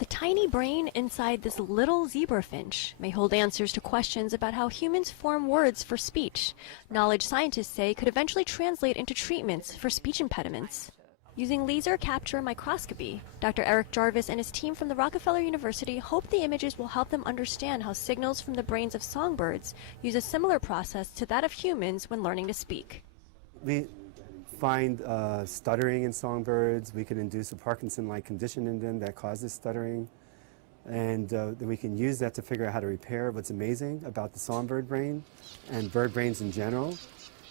The tiny brain inside this little zebra finch may hold answers to questions about how humans form words for speech. Knowledge scientists say could eventually translate into treatments for speech impediments. Using laser capture microscopy, Dr. Eric Jarvis and his team from the Rockefeller University hope the images will help them understand how signals from the brains of songbirds use a similar process to that of humans when learning to speak. We find stuttering in songbirds. We can induce a Parkinson-like condition in them that causes stuttering. And then we can use that to figure out how to repair. What's amazing about the songbird brain and bird brains in general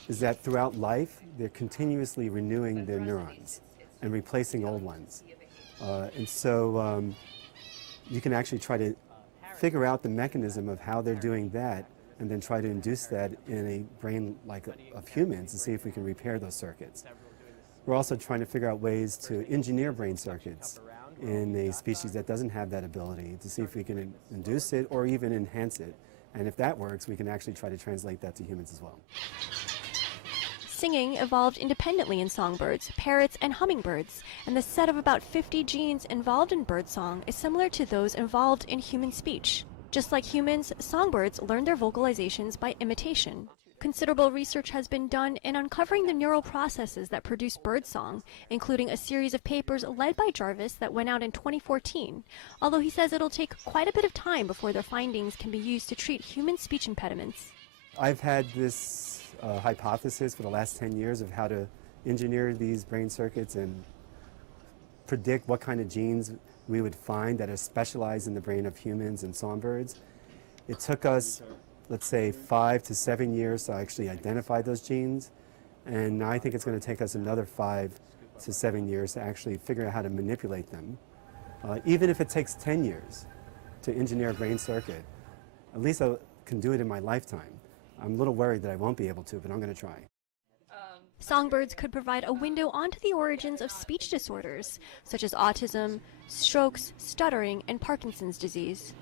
is that throughout life, they're continuously renewing their neurons and replacing old ones. And so you can actually try to figure out the mechanism of how they're doing that and then try to induce that in a brain like of humans to see if we can repair those circuits. We're also trying to figure out ways to engineer brain circuits in a species that doesn't have that ability to see if we can induce it or even enhance it. And if that works, we can actually try to translate that to humans as well. Singing evolved independently in songbirds, parrots, and hummingbirds, and the set of about 50 genes involved in birdsong is similar to those involved in human speech. Just like humans, songbirds learn their vocalizations by imitation. Considerable research has been done in uncovering the neural processes that produce birdsong, including a series of papers led by Jarvis that went out in 2014, although he says it'll take quite a bit of time before their findings can be used to treat human speech impediments. I've had this hypothesis for the last 10 years of how to engineer these brain circuits and predict what kind of genes we would find that are specialized in the brain of humans and songbirds. It took us, let's say, 5 to 7 years to actually identify those genes, and now I think it's going to take us another 5 to 7 years to actually figure out how to manipulate them. Even if it takes 10 years to engineer a brain circuit, at least I can do it in my lifetime. I'm a little worried that I won't be able to, but I'm going to try. Songbirds could provide a window onto the origins of speech disorders, such as autism, strokes, stuttering, and Parkinson's disease.